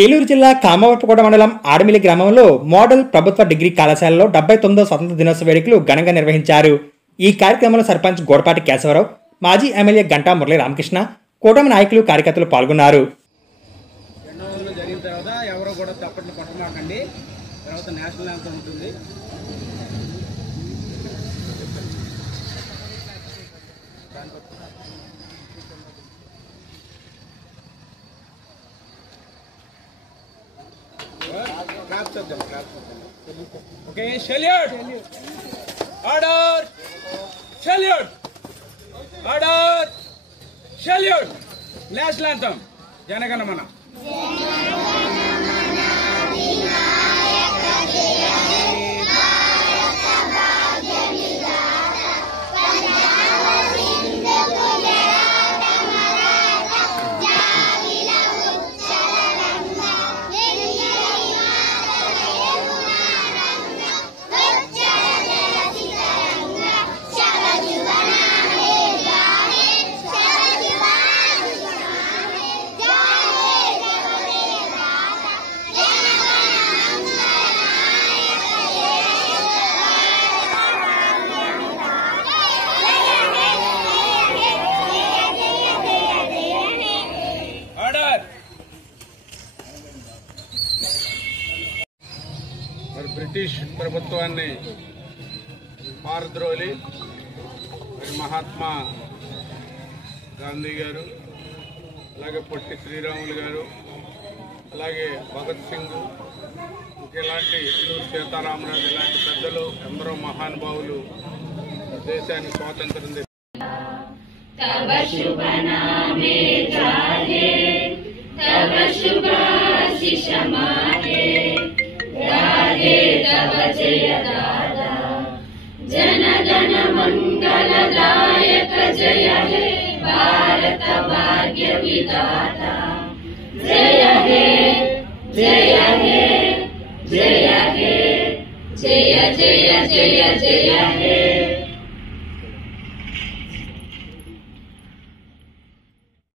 ఏలూరు జిల్లా కామవరపుకోట మండలం ఆడమిల్లి గ్రామంలో మోడల్ ప్రభుత్వ డిగ్రీ కళాశాలలో 79వ స్వతంత్ర దినోత్సవ వేడుకలు ఘనంగా నిర్వహించారు. ఈ కార్యక్రమంలో సర్పంచ్ గోడపాటి కేశవరావు, మాజీ ఎమ్మెల్యే గంటా మురళీ రామకృష్ణ, కూటమి నాయకులు, కార్యకర్తలు పాల్గొన్నారు. Okay, salute. Order. Salute. Order. Salute. National anthem. Janagana Mana. British ప్రభుత్వాన్ని పారద్రోలి మహాత్మా గాంధీ గారు, అలాగే పొట్టి శ్రీరాములు గారు, అలాగే భగత్ సింగ్, ఇలాంటి సీతారామరాజు ఇలాంటి పెద్దలు ఎందరో మహానుభావులు దేశానికి స్వాతంత్రం जन गण मंगलदायक जय हे भारत भाग्य विधाता जय हे जय हे जय हे जय जय जय जय हे।